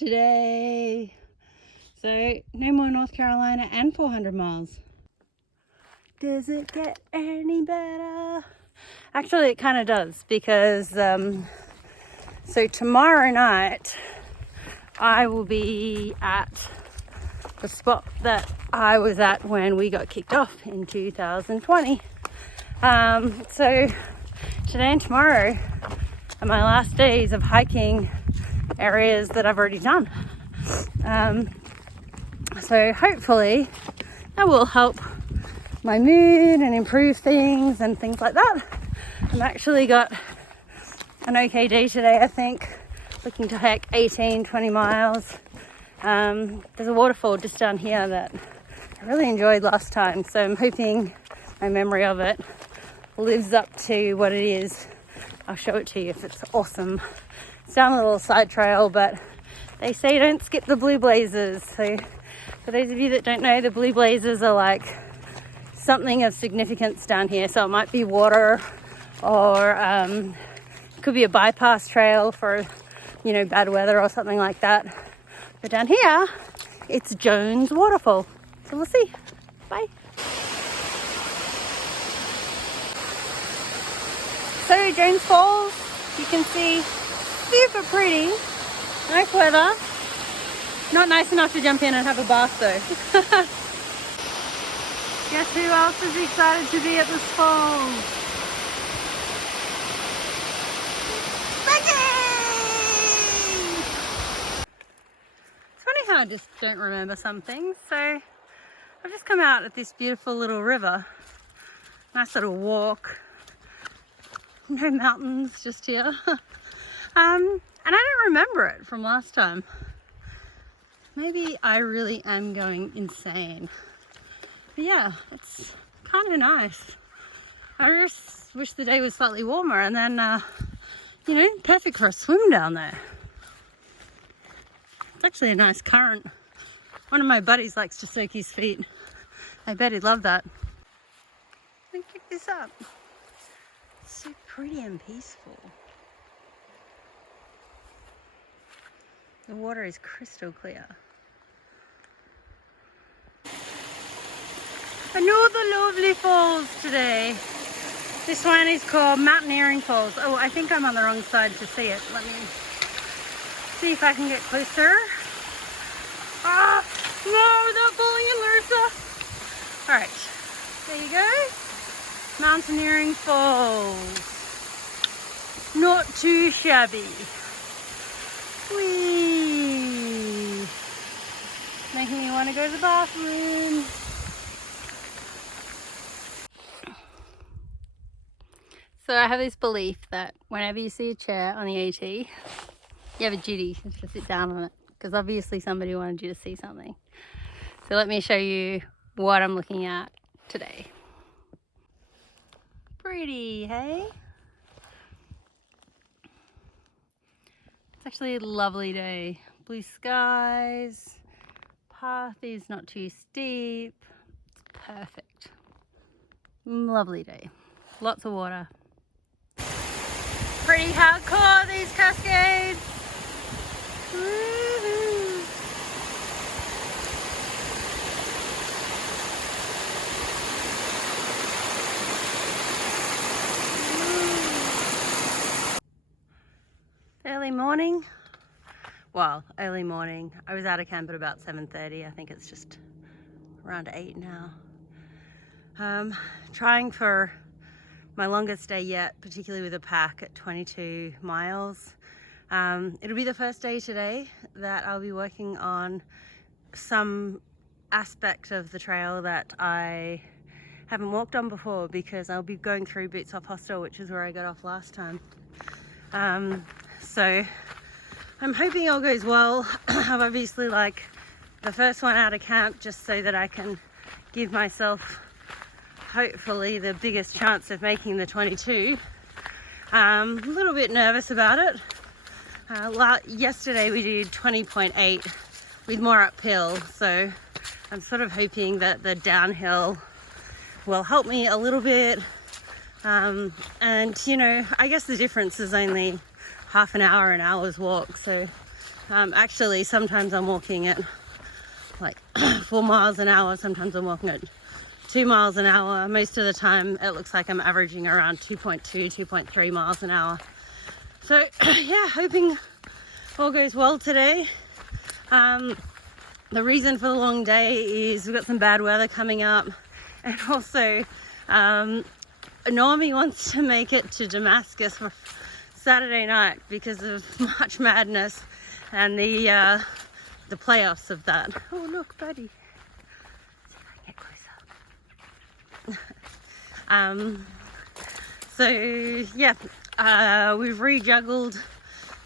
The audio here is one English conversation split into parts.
today. So no more North Carolina and 400 miles. Does it get any better? Actually, it kind of does, because so tomorrow night I will be at the spot that I was at when we got kicked off in 2020. So today and tomorrow are my last days of hiking areas that I've already done. So hopefully that will help my mood and improve things and things like that. I've actually got an okay day today, I think. Looking to hike 18-20 miles. There's a waterfall just down here that I really enjoyed last time, so I'm hoping my memory of it lives up to what it is. I'll show it to you if it's awesome. It's down a little side trail, but they say don't skip the blue blazes. So for those of you that don't know, the blue blazes are like something of significance down here. So it might be water, or it could be a bypass trail for, you know, bad weather or something like that. But down here, it's Jones Waterfall. So we'll see. Bye. So Jones Falls, you can see, super pretty. Nice weather. Not nice enough to jump in and have a bath though. Guess who else is excited to be at this falls? It's funny how I just don't remember some things. So I've just come out at this beautiful little river. Nice little walk. No mountains just here. And I don't remember it from last time. Maybe I really am going insane. But yeah, it's kind of nice. I just wish the day was slightly warmer, and then, you know, perfect for a swim down there. It's actually a nice current. One of my buddies likes to soak his feet. I bet he'd love that. Let me pick this up. It's so pretty and peaceful. The water is crystal clear. Another lovely falls today. This one is called Mountaineering Falls. Oh, I think I'm on the wrong side to see it. Let me see if I can get closer. Ah, no, without falling in, Larissa. All right, there you go. Mountaineering Falls. Not too shabby. Whee! Making me want to go to the bathroom. So I have this belief that whenever you see a chair on the AT, you have a duty to sit down on it, because obviously somebody wanted you to see something. So let me show you what I'm looking at today. Pretty, hey? It's actually a lovely day. Blue skies, path is not too steep. It's perfect. Lovely day. Lots of water. Pretty hardcore, these cascades. Woo-hoo. Early morning. Well, early morning. I was out of camp at about 7:30. I think it's just around 8 now. Trying for my longest day yet, particularly with a pack at 22 miles. It'll be the first day today that I'll be working on some aspect of the trail that I haven't walked on before, because I'll be going through Boots Off Hostel, which is where I got off last time. So I'm hoping all goes well. I'm obviously like the first one out of camp, just so that I can give myself hopefully the biggest chance of making the 22. A little bit nervous about it. Yesterday we did 20.8 with more uphill, so I'm sort of hoping that the downhill will help me a little bit. And you know, I guess the difference is only half an hour, an hour's walk, so Actually, sometimes I'm walking at like 4 miles an hour. Sometimes I'm walking at 2 miles an hour. Most of the time it looks like I'm averaging around 2.2, 2.3 miles an hour. So yeah, hoping all goes well today. The reason for the long day is we've got some bad weather coming up, and also Normie wants to make it to Damascus for Saturday night because of March Madness and the playoffs of that. Oh look, buddy. See if I get closer. So yeah, we've rejuggled.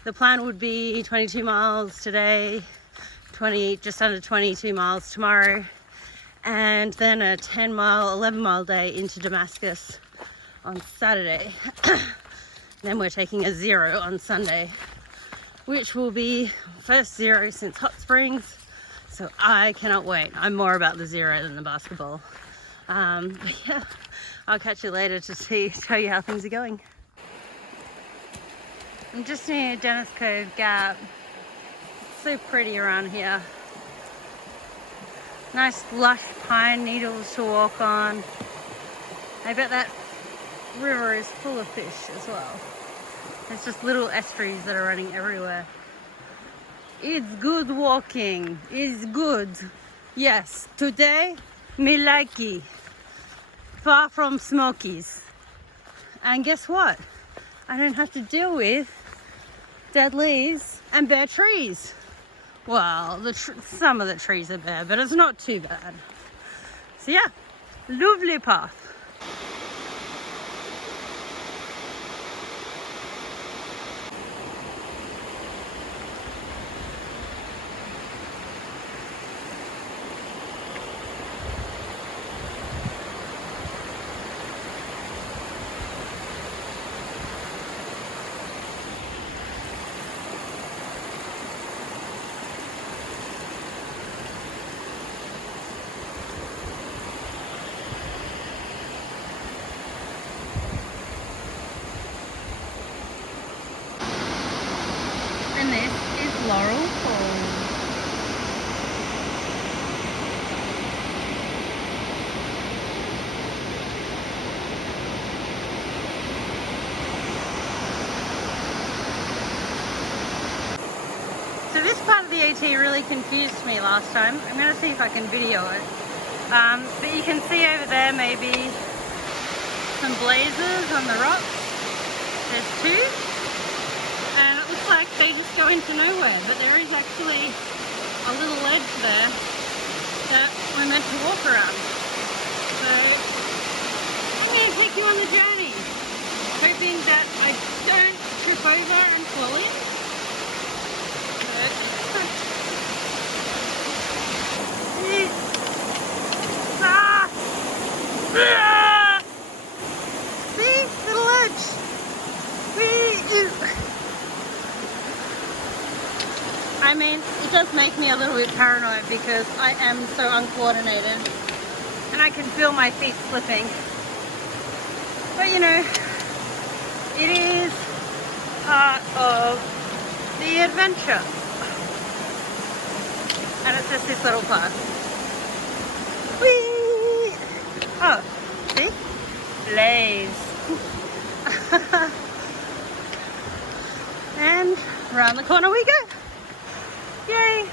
The plan would be 22 miles today, just under 22 miles tomorrow, and then a 11 mile day into Damascus on Saturday. Then we're taking a 0 on Sunday, which will be first 0 since Hot Springs. So I cannot wait. I'm more about the 0 than the basketball. But yeah, I'll catch you later to tell you how things are going. I'm just near Dennis Cove Gap. It's so pretty around here. Nice lush pine needles to walk on. I bet that river is full of fish as well. There's just little estuaries that are running everywhere. It's good walking. It's good. Yes, today me likey. Far from Smokies. And guess what? I don't have to deal with dead leaves and bare trees. Well, some of the trees are bare, but it's not too bad. So yeah, lovely path. And this is Laurel Falls. So this part of the AT really confused me last time. I'm going to see if I can video it. But you can see over there maybe some blazes on the rocks. There's 2. And it looks like they just go into nowhere, but there is actually a little ledge there that we're meant to walk around. So I'm going to take you on the journey, hoping that I don't trip over and fall in. See? Little ledge. I mean, it does make me a little bit paranoid because I am so uncoordinated and I can feel my feet slipping. But you know, it is part of the adventure. And it's just this little path. Whee! Oh, see? Leaves. And around the corner we go. Yay!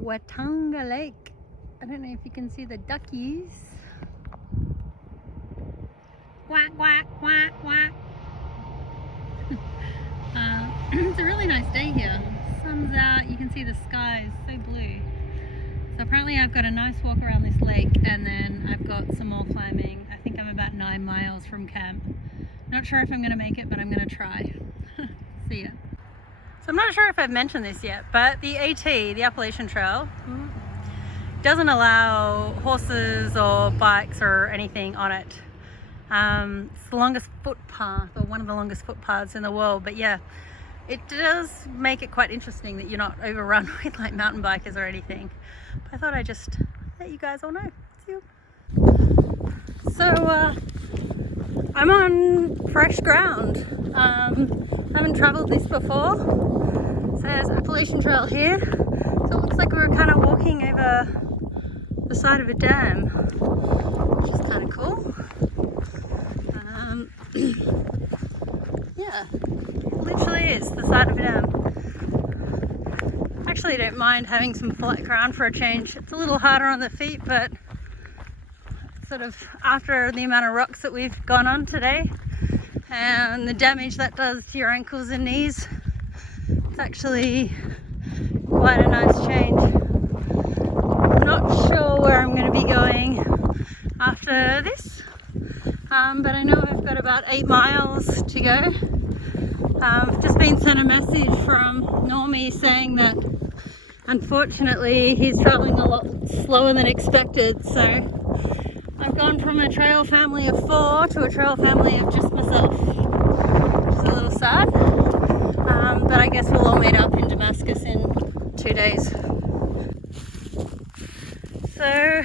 Watanga Lake. I don't know if you can see the duckies. Quack, quack, quack, quack. It's a really nice day here. Sun's out, you can see the sky is so blue. So apparently I've got a nice walk around this lake and then I've got some more climbing. I think I'm about 9 miles from camp. Not sure if I'm going to make it, but I'm going to try. See ya. So I'm not sure if I've mentioned this yet, but the AT, the Appalachian Trail, doesn't allow horses or bikes or anything on it. It's the longest footpath, or one of the longest footpaths in the world, but yeah, it does make it quite interesting that you're not overrun with like mountain bikers or anything. But I thought I'd just let you guys all know. See you. So I'm on fresh ground. Haven't travelled this before. So there's Appalachian Trail here. So it looks like we were kind of walking over the side of a dam, which is kind of cool. Yeah, literally is the side of a dam. Actually, don't mind having some flat ground for a change. It's a little harder on the feet, but sort of after the amount of rocks that we've gone on today and the damage that does to your ankles and knees, it's actually quite a nice change. I'm not sure where I'm going to be going after this, but I know I've got about 8 miles to go. I've just been sent a message from Normie saying that unfortunately he's traveling a lot slower than expected, so I've gone from a trail family of 4 to a trail family of just myself, which is a little sad, but I guess we'll all meet up in Damascus in 2 days. So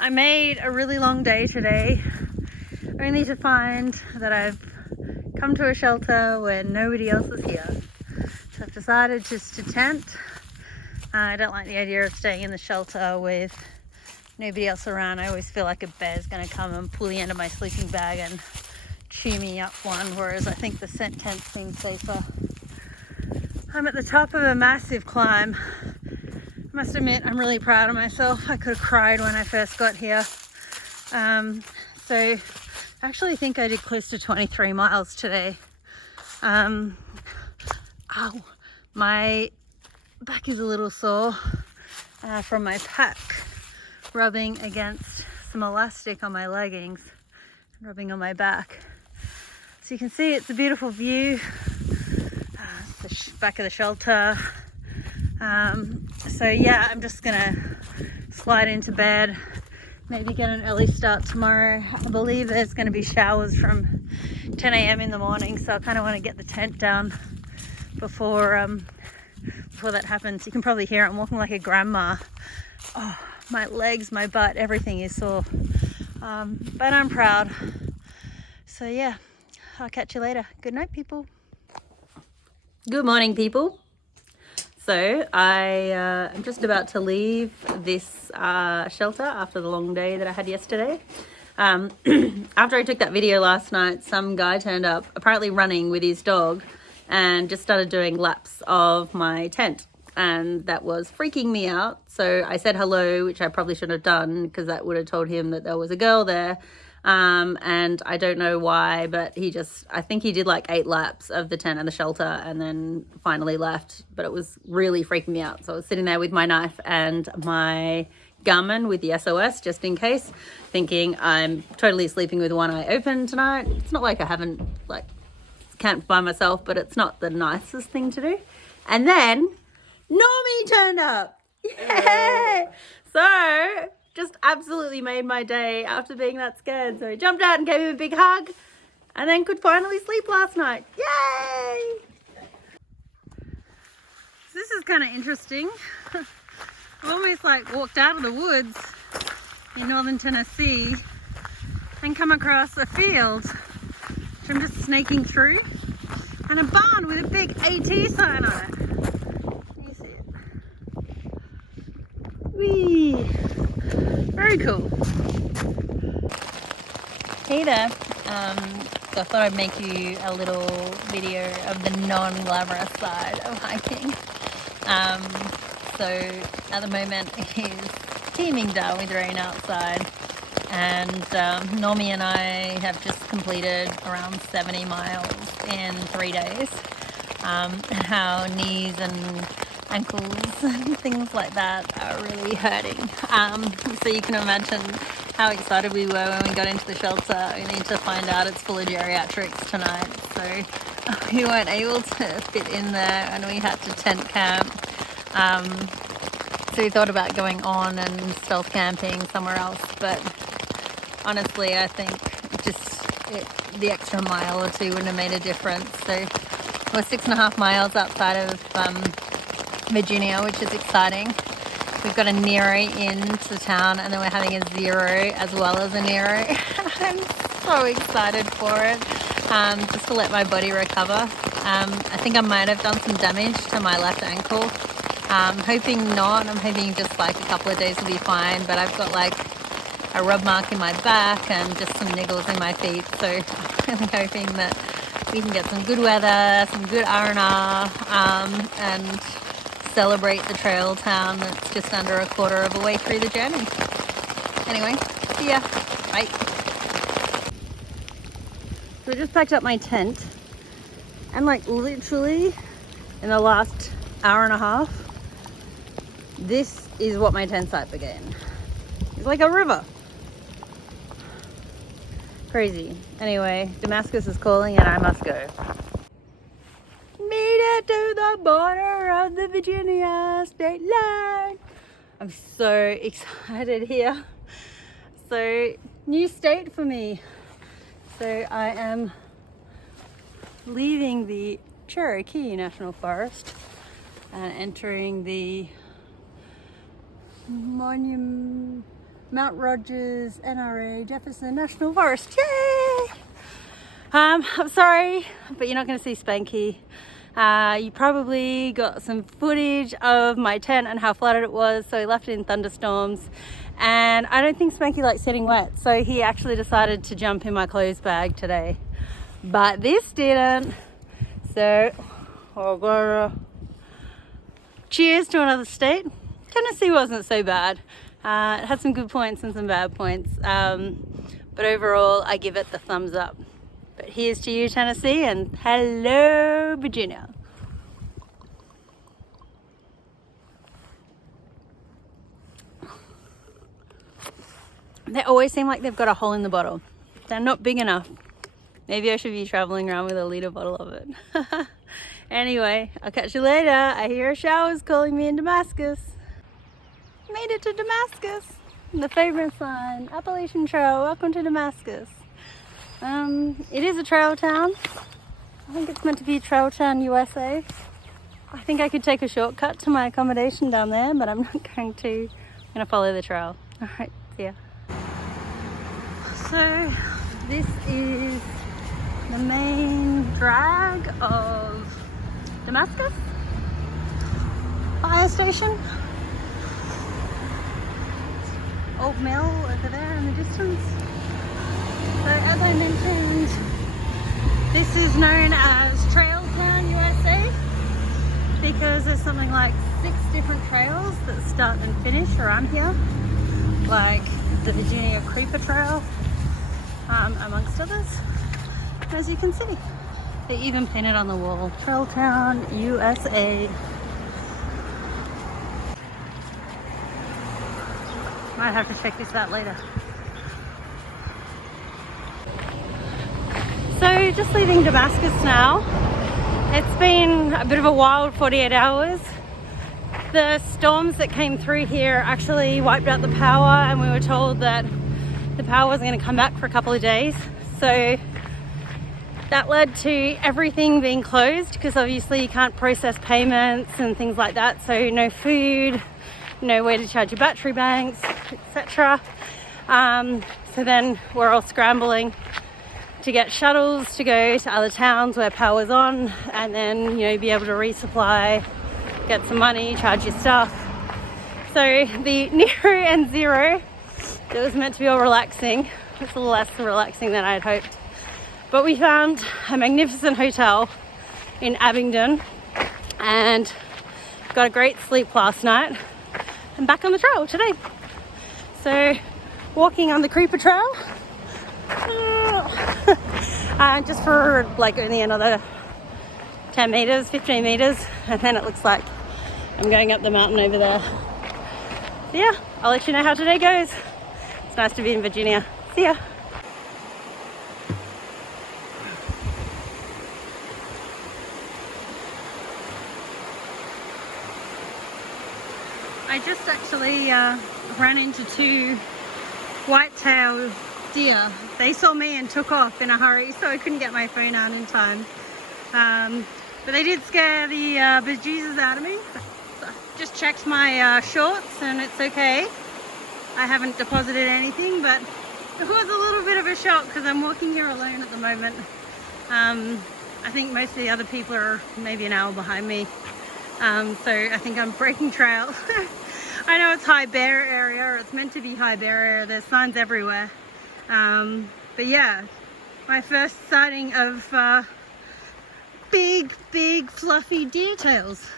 I made a really long day today, only to find that I've come to a shelter where nobody else is here. So I've decided just to tent. I don't like the idea of staying in the shelter with nobody else around. I always feel like a bear's going to come and pull the end of my sleeping bag and chew me up one, whereas I think the scent tent seems safer. I'm at the top of a massive climb. I must admit, I'm really proud of myself. I could have cried when I first got here. So I actually think I did close to 23 miles today. Ow, my back is a little sore from my pack rubbing against some elastic on my leggings, rubbing on my back. So you can see it's a beautiful view. It's the back of the shelter. So yeah, I'm just gonna slide into bed, maybe get an early start tomorrow. I believe there's going to be showers from 10 a.m. in the morning, so I kind of want to get the tent down before that happens. You can probably hear I'm walking like a grandma. Oh, my legs, my butt, everything is sore, but I'm proud. So yeah, I'll catch you later. Good night, people. Good morning, people. So I'm just about to leave this shelter after the long day that I had yesterday. After I took that video last night, some guy turned up, apparently running with his dog, and just started doing laps of my tent. And that was freaking me out. So I said hello, which I probably shouldn't have done because that would have told him that there was a girl there. And I don't know why, but I think he did like 8 laps of the tent and the shelter and then finally left, but it was really freaking me out. So I was sitting there with my knife and my Garmin with the SOS just in case, thinking I'm totally sleeping with one eye open tonight. It's not like I haven't camped by myself, but it's not the nicest thing to do. And then Normie turned up. Yeah. So just absolutely made my day after being that scared. So I jumped out and gave him a big hug and then could finally sleep last night. Yay! So this is kind of interesting. I've almost walked out of the woods in northern Tennessee and come across a field which I'm just snaking through, and a barn with a big AT sign on it. Can you see it? Whee! Very cool. Hey there. So I thought I'd make you a little video of the non-glamorous side of hiking. So at the moment it is teeming down with rain outside, and Normie and I have just completed around 70 miles in 3 days. Our knees and ankles and things like that are really hurting. So you can imagine how excited we were when we got into the shelter, only to find out it's full of geriatrics tonight. So we weren't able to fit in there and we had to tent camp. So we thought about going on and stealth camping somewhere else, but honestly I think the extra mile or two wouldn't have made a difference. So we're 6.5 miles outside of Virginia, which is exciting. We've got a Nero into town, and then we're having a Zero as well as a Nero. I'm so excited for it, just to let my body recover. I think I might have done some damage to my left ankle. Hoping not. I'm hoping just like a couple of days will be fine, but I've got like a rub mark in my back and just some niggles in my feet, so I'm really hoping that we can get some good weather, some good R&R, and celebrate the trail town that's just under a quarter of a way through the journey. Anyway, see ya. Bye. So I just packed up my tent, and like literally in the last hour and a half, this is what my tent site became. It's like a river. Crazy. Anyway, Damascus is calling and I must go. Made it to the border of the Virginia state line. I'm so excited here. So, new state for me. So I am leaving the Cherokee National Forest and entering the Mount Rogers NRA Jefferson National Forest. Yay! I'm sorry, but you're not going to see Spanky. You probably got some footage of my tent and how flooded it was, so he left it in thunderstorms. And I don't think Spanky likes getting wet, so he actually decided to jump in my clothes bag today. But this didn't. So, cheers to another state. Tennessee wasn't so bad. It had some good points and some bad points. But overall, I give it the thumbs up. But here's to you, Tennessee, and hello, Virginia. They always seem like they've got a hole in the bottle. They're not big enough. Maybe I should be traveling around with a liter bottle of it. Anyway, I'll catch you later. I hear a shower's calling me in Damascus. Made it to Damascus. The favorite sign, Appalachian Trail, welcome to Damascus. It is a trail town. I think it's meant to be Trail Town, USA. I think I could take a shortcut to my accommodation down there, but I'm not going to. I'm going to follow the trail. All right, see ya. So this is the main drag of Damascus fire station. Old mill over there in the distance. So as I mentioned, this is known as Trail Town, USA, because there's something like 6 different trails that start and finish around here, like the Virginia Creeper Trail, amongst others, as you can see. They even painted on the wall, Trail Town, USA. Might have to check this out later. So just leaving Damascus now. It's been a bit of a wild 48 hours. The storms that came through here actually wiped out the power, and we were told that the power wasn't going to come back for a couple of days. So that led to everything being closed, because obviously you can't process payments and things like that. So no food, no way to charge your battery banks, etc. So then we're all scrambling to get shuttles to go to other towns where power's on, and then, you know, be able to resupply, get some money, charge your stuff. So the near and zero that was meant to be all relaxing, it's a little less relaxing than I had hoped. But we found a magnificent hotel in Abingdon and got a great sleep last night. I'm back on the trail today. So walking on the Creeper Trail, just for like only another 10 meters, 15 meters, and then it looks like I'm going up the mountain over there. So yeah, I'll let you know how today goes. It's nice to be in Virginia. See ya. I just actually ran into 2 white-tailed deer. They saw me and took off in a hurry, so I couldn't get my phone out in time. But they did scare the bejesus out of me. So just checked my shorts and it's okay. I haven't deposited anything, but It was a little bit of a shock because I'm walking here alone at the moment. I think most of the other people are maybe an hour behind me. So I think I'm breaking trail. I know it's high bear area, or it's meant to be high bear area. There's signs everywhere. But yeah, my first sighting of big fluffy deer tails.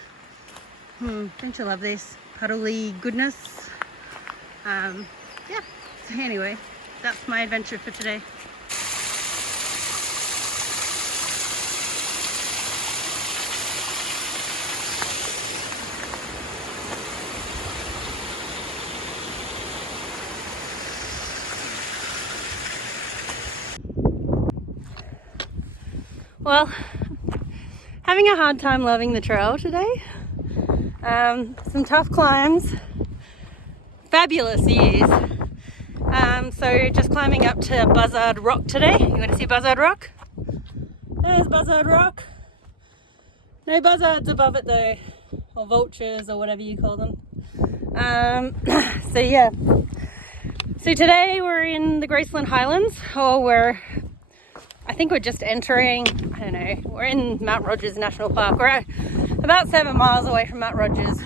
Don't you love this puddly goodness? Yeah, so anyway, that's my adventure for today. Well, having a hard time loving the trail today. Some tough climbs, fabulous views. So just climbing up to Buzzard Rock today. You want to see Buzzard Rock? There's Buzzard Rock. No buzzards above it though, or vultures or whatever you call them. So yeah. So today we're in the Graceland Highlands, or I think we're just entering, I don't know, we're in Mount Rogers National Park. We're about 7 miles away from Mount Rogers.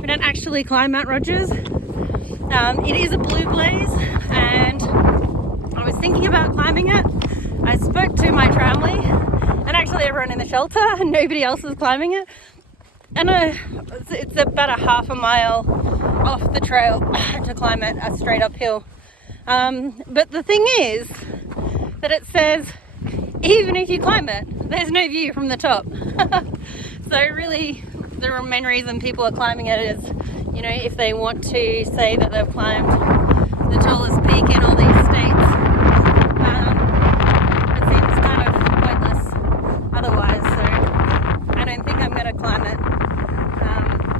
We don't actually climb Mount Rogers. It is a blue blaze, and I was thinking about climbing it. I spoke to my family and actually everyone in the shelter, and nobody else is climbing it. And it's about a half a mile off the trail to climb it straight uphill. But the thing is that it says even if you climb it, there's no view from the top. So really the main reason people are climbing it is, you know, if they want to say that they've climbed the tallest peak in all these states. It seems kind of pointless otherwise, so I don't think I'm going to climb it.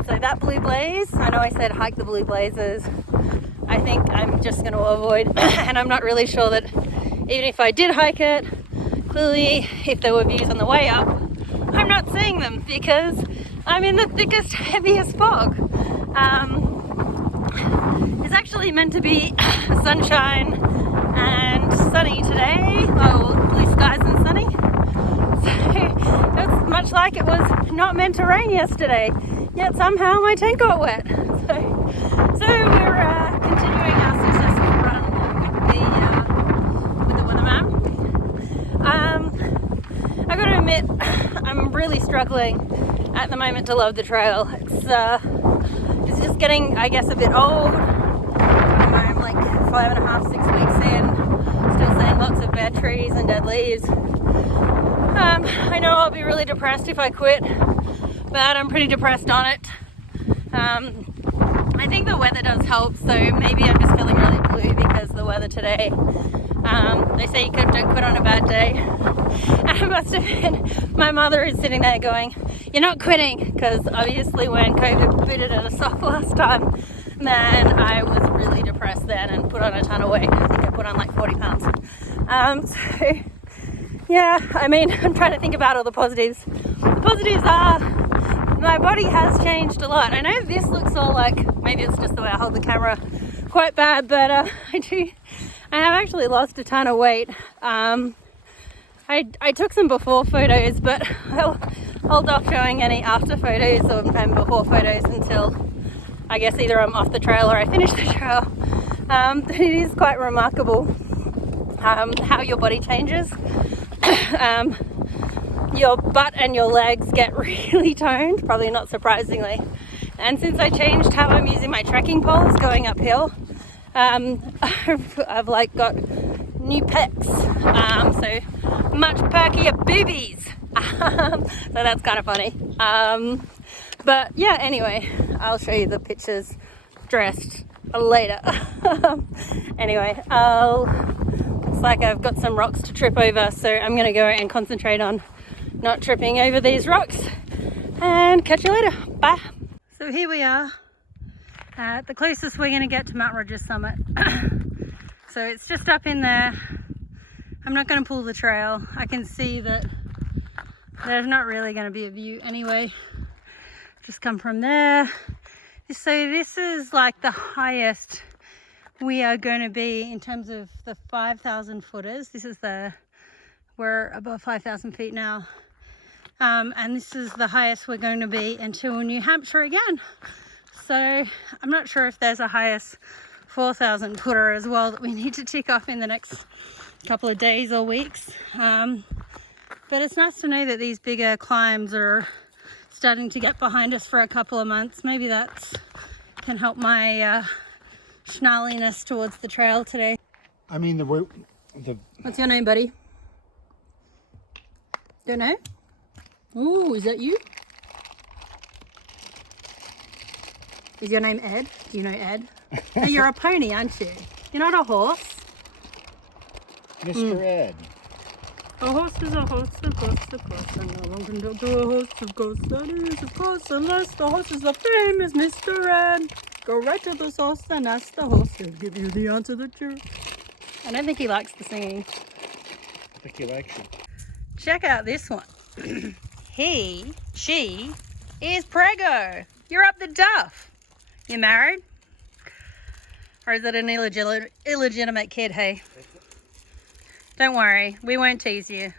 So that blue blaze, I know I said hike the blue blazes, I think I'm just going to avoid. And I'm not really sure that even if I did hike it, clearly if there were views on the way up, I'm not seeing them because I'm in the thickest, heaviest fog. It's actually meant to be sunshine and sunny today, well, blue skies and sunny. So it's much like it was not meant to rain yesterday, yet somehow my tent got wet. So we're continuing our successful run with the weatherman. I gotta admit, I'm really struggling at the moment to love the trail. It's just getting, I guess, a bit old. I'm like 5.5, 6 weeks in, still seeing lots of bad trees and dead leaves. I know I'll be really depressed if I quit, but I'm pretty depressed on it. I think the weather does help, so maybe I'm just feeling really blue because the weather today. They say you don't quit on a bad day. And I must have been, my mother is sitting there going, "You're not quitting," because obviously when COVID booted at us off last time, man, I was really depressed then and put on a ton of weight. I think I put on like 40 pounds. So yeah, I mean, I'm trying to think about all the positives. The positives are my body has changed a lot. I know this looks all like, maybe it's just the way I hold the camera, quite bad, but I have actually lost a ton of weight. I took some before photos, but I'll hold off showing any after photos and before photos until I guess either I'm off the trail or I finish the trail. It is quite remarkable how your body changes. Your butt and your legs get really toned, probably not surprisingly. And since I changed how I'm using my trekking poles going uphill, I've like got new pecs, so much perkier boobies. So that's kind of funny. But yeah, anyway, I'll show you the pictures dressed later. Anyway, looks like I've got some rocks to trip over, so I'm gonna go and concentrate on not tripping over these rocks, and catch you later. Bye. So here we are, the closest we're gonna get to Mount Rogers summit. So it's just up in there. I'm not gonna pull the trail. I can see that there's not really gonna be a view anyway. Just come from there. So this is like the highest we are going to be, in terms of the 5,000 footers, we're above 5,000 feet now. And this is the highest we're going to be until New Hampshire again. So I'm not sure if there's a highest 4,000 footer as well that we need to tick off in the next couple of days or weeks. But it's nice to know that these bigger climbs are starting to get behind us for a couple of months. Maybe that can help my schnarliness towards the trail today. I mean, What's your name, buddy? Don't know? Ooh, is that you? Is your name Ed? Do you know Ed? Oh, you're a pony, aren't you? You're not a horse. Mr. Ed. A horse is a horse, of course, and no one can talk to a horse, of course, that is, of course, unless the horse is the famous Mr. Ed. Go right to the source and ask the horse, he'll give you the answer that you... I don't think he likes the singing. I think he likes you. Check out this one. She is preggo. You're up the duff. You married? Or is it an illegitimate kid, hey? Don't worry, we won't tease you.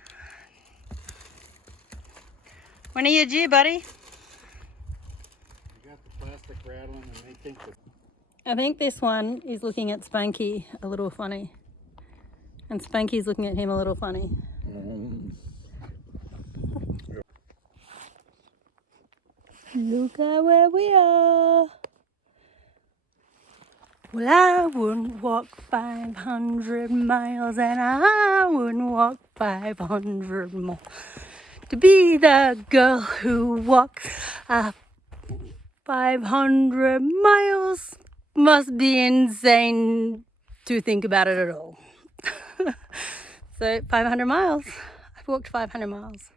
When are you due, buddy? You got the plastic rattling and they think that... I think this one is looking at Spanky a little funny. And Spanky's looking at him a little funny. Look at where we are. Well, I wouldn't walk 500 miles and I wouldn't walk 500 more to be the girl who walks 500 miles. Must be insane to think about it at all. So 500 miles. I've walked 500 miles.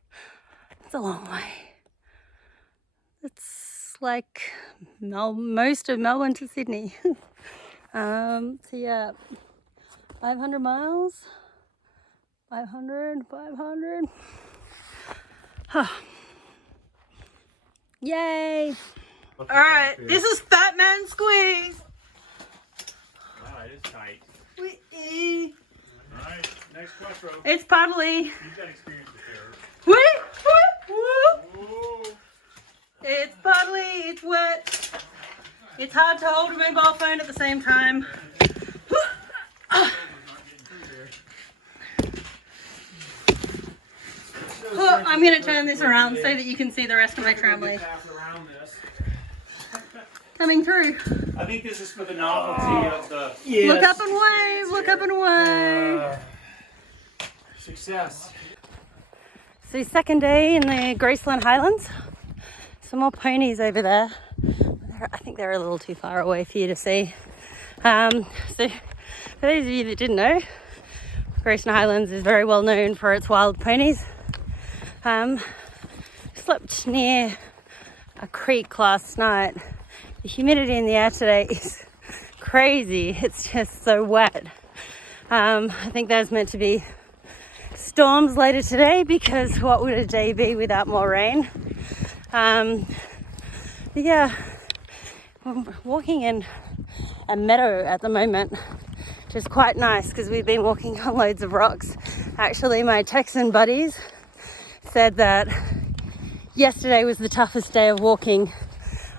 It's a long way. It's like most of Melbourne to Sydney. So yeah, 500 miles, 500. Huh. Yay. All right, this is Fat Man Squeeze. Wow, it is tight. Wee-ee. All right, next quattro. It's puddly. You've got experience with Wee, woo, woo. Whoa. It's puddly, it's wet. It's hard to hold a mobile phone at the same time. Oh, I'm going to turn this around so that you can see the rest of my tramway coming through. I think this is for the novelty of the Look up and wave, look up and wave. success. So second day in the Graceland Highlands. Some more ponies over there. I think they're a little too far away for you to see. So for those of you that didn't know, Graceland Highlands is very well known for its wild ponies. Slept near a creek last night. The humidity in the air today is crazy. It's just so wet. I think there's meant to be storms later today because what would a day be without more rain? But yeah, we're walking in a meadow at the moment, which is quite nice because we've been walking on loads of rocks. Actually, my Texan buddies said that yesterday was the toughest day of walking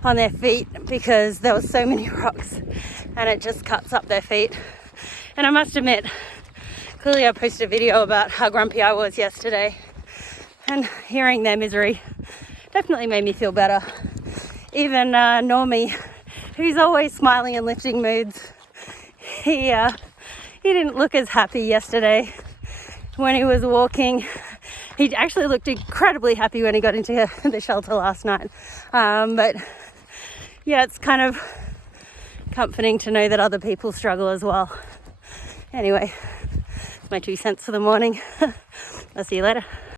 on their feet because there were so many rocks and it just cuts up their feet. And I must admit, clearly I posted a video about how grumpy I was yesterday, and hearing their misery definitely made me feel better. Even Normie, who's always smiling and lifting moods, he didn't look as happy yesterday when he was walking. He actually looked incredibly happy when he got into the shelter last night. But yeah, it's kind of comforting to know that other people struggle as well. Anyway, it's my 2 cents for the morning. I'll see you later.